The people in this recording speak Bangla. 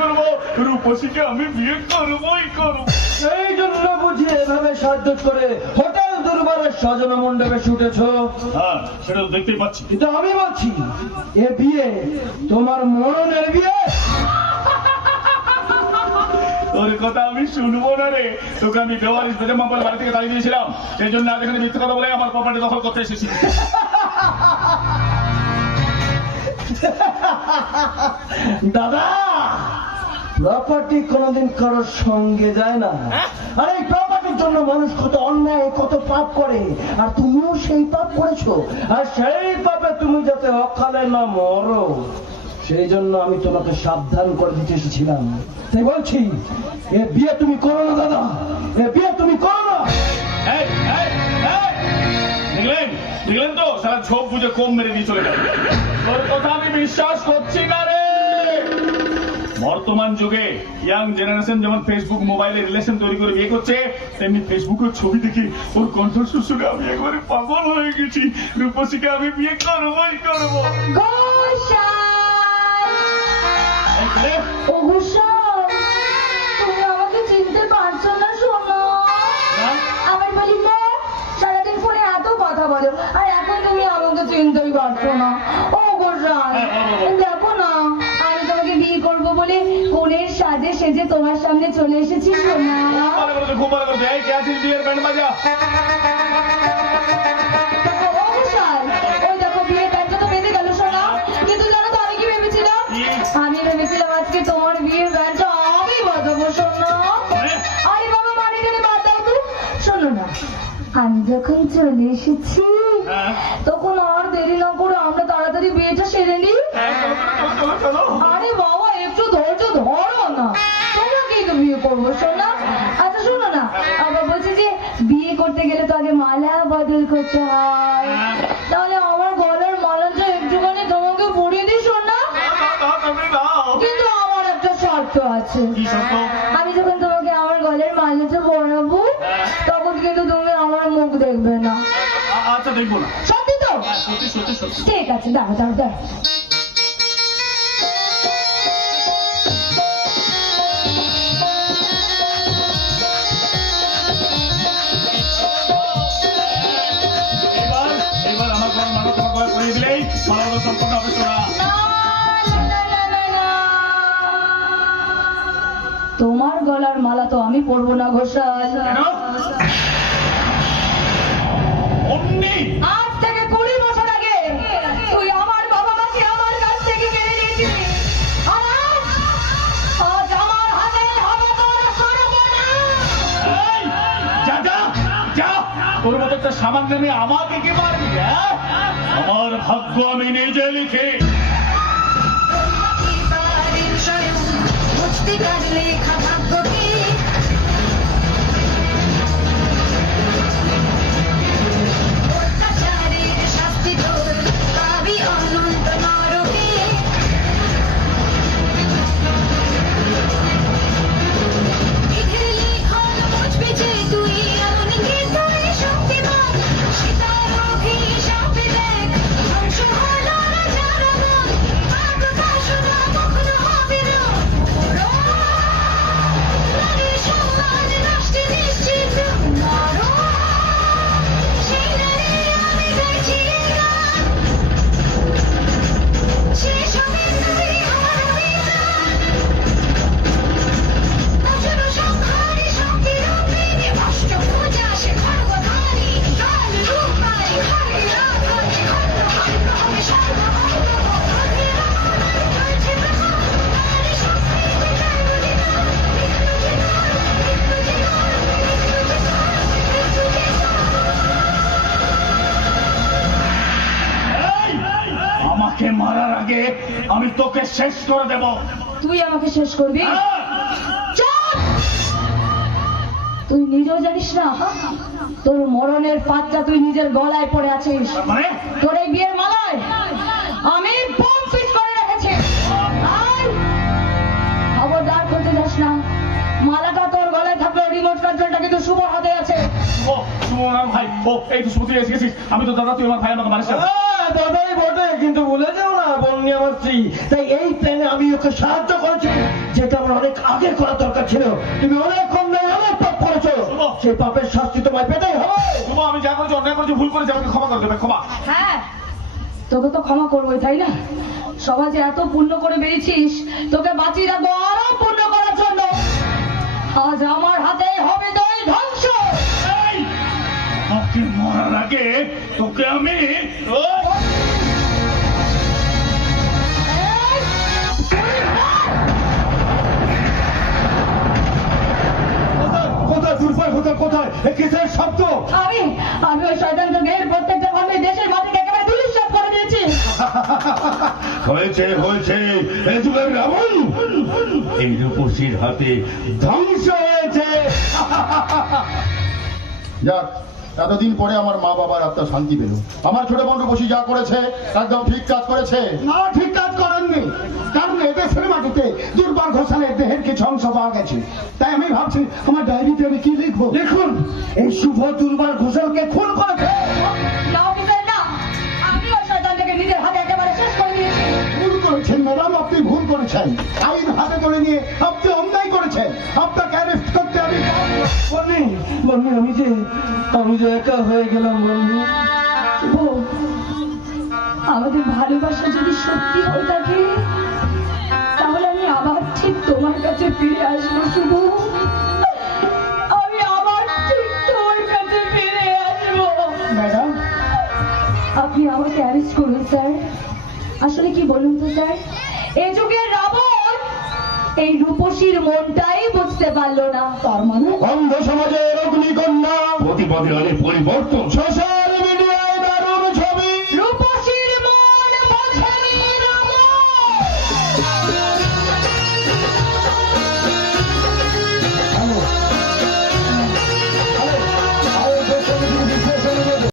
করব? রূপসীকে আমি বিয়ে করবোই করব। এই জন্য বুঝি এভাবে সাহায্য করে হোটেল দুর্বারের সাজানো মণ্ডপে ছুটেছ হ্যাঁ সেটা পাচ্ছি। কিন্তু আমি বলছি এ বিয়ে তোমার মরণের বিয়ে? তোর কথা আমি শুনব না রে। তোকে আমি মাম্পাল বাড়ি থেকে তাড়িয়ে দিয়েছিলাম। সেই জন্য আজ এখানে মিথ্যে কথা বলে আমার প্রপার্টি দখল করতে এসেছি। দাদা প্রপার্টি কারোর সঙ্গে যায় না। প্রপার্টির জন্য মানুষ কত অন্যায়, কত পাপ করে। আর তুমিও সেই পাপ করেছ। আর সেই পাপে তুমি যাতে অকালে না মরো। সেই জন্য আমি তোমাকে সাবধান করে দিতে এসেছিলাম। তাই বলছি, এ বিয়ে তুমি করো না, দাদা। এ বিয়ে তুমি করো সারা বুঝে কম মেরে দিয়ে চলে গেল তোর কথা আমি বিশ্বাস করছি না রে। বর্তমান যুগে ইয়াং জেনারেশন যেমন ফেসবুক মোবাইলে রিলেশন তৈরি করে বিয়ে করছে তেমনি ফেসবুকের ছবি দেখে ওর কণ্ঠস্বর শুনে আমি একবারে পাগল হয়ে গেছি। রূপসীকে আমি বিয়ে করবোই করব। এই না ও। দেখো না আমি তোমাকে বিয়ে করব বলে কোনের সাজে সেজে তোমার সামনে চলে এসেছি সোনা খুব ভালো করেছে। এই কে আছিস বিয়ের ব্যান্ড বাজা আমি কি ভেবেছিলাম আমি ভেবেছিলাম আজকে তোমার বিয়ের ব্যান্ডটা আমি বাজাবো মানে? আরে বাবা মানি বাদ দাও তো শোনো না আমি যখন চলে এসেছি। তখন আর দেরি না করে আমরা তাড়াতাড়ি বিয়েটা সেরে নিই। আরে বাবা একটু ধৈর্য ধরো না। তোমাকেই তো বিয়ে করব শোনা আচ্ছা শোনো না। আবার বলছি যে বিয়ে করতে গেলে তো আগে মালা বদল করতে হয়। তাহলে আমার গলার মালাটা একটুখানি তোমাকে পরিয়ে দিই শোনা। কিন্তু আমার একটা শর্ত আছে। আমি যখন না। সত্যি তো? হ্যাঁ, সত্যি সত্যি সত্যি। ঠিক আছে সম্পূর্ণ হবে। তোমার গলার মালা তো আমি পরবো না ঘোষাল। একটা সামান্য নিয়ে আমাকে কি মারবি হ্যাঁ? আমার ভাগ্য আমি নিজে লিখে খাভাগ্যকে আমাকে মারার আগে আমি তোকে শেষ করে দেব। তুই আমাকে শেষ করবি? হ্যাঁ। তুই নিজেও জানিস না তোর মরণের পাত্রা তুই নিজের গলায় পড়ে আছিস। তার মানে? তোর এই বিয়ের মালায় ও এই তো এসে গেছিস। আমি তো দাদা তুই আমার ভাই আমাকে মারিস হ্যাঁ, দাদাই বটে কিন্তু ভুলে যাও না বোন উনি আমার স্ত্রী। তাই এই প্ল্যানে আমি ওকে সাহায্য করেছি যেটা আমার অনেক আগে করা দরকার ছিল। তুমি অনেক অন্যায় অনেক পাপ করেছ। সেই পাপের শাস্তি তোমায় পেতেই হবে। শুভ আমি যা করছি অন্যায় করছি ভুল করেছি আমাকে ক্ষমা করে দেবে ক্ষমা। হ্যাঁ তোকে তো ক্ষমা করবোই তাই না? সমাজে এত পুণ্য করে বেরিয়েছিস তোকে বাঁচিয়ে রাখব আরও পুণ্য করার জন্য। আজ আমার হাতে হবে তোর কোথায় কোথায়? কোথায় কিসের শব্দ? আমি আমি ওই শয়তানকে মেয়ের প্রত্যেকটা ভাবে দেশের মাটিকে একেবারে দুলিশ্বাস করে দিয়েছি। হয়েছে হয়েছে। এই যুগের রাবণ এই রূপসীর হাতে ধ্বংস হয়েছে। যাক এতদিন পরে আমার মা বাবার আত্মা শান্তি পেল। আমার ছোট বোন বসি যা করেছে একদম ঠিক কাজ করেছে। না ঠিক কাজ করেননি। কারণ এদেশের মাটিতে দুর্বার ঘোষালের দেহের কিছু অংশ পাওয়া গেছে। তাই ভাবছি আমার ডায়েরিতে আমি কি লিখব? দেখুন এই শুভ দুর্বার ঘোষালকে খুন করে করেছেন ম্যাডাম আপনি ভুল করেছেন। আইন হাতে ধরে নিয়ে আপনি অন্যায় করেছেন। আপনাকে অ্যারেস্ট করতে আমি বললি বললি আমি যে আমি যে একা হয়ে গেলাম বললি আমাদের ভালোবাসা যদি সত্যি স্যার। আসলে কি বলুন তো স্যার? এ যুগের রাবণ এই রূপসীর মনটাই বুঝতে পারল না। তার মানে? অন্ধ সমাজের অগ্নিকন্যা। প্রতিপদে অনেক পরিবর্তন। শোষণ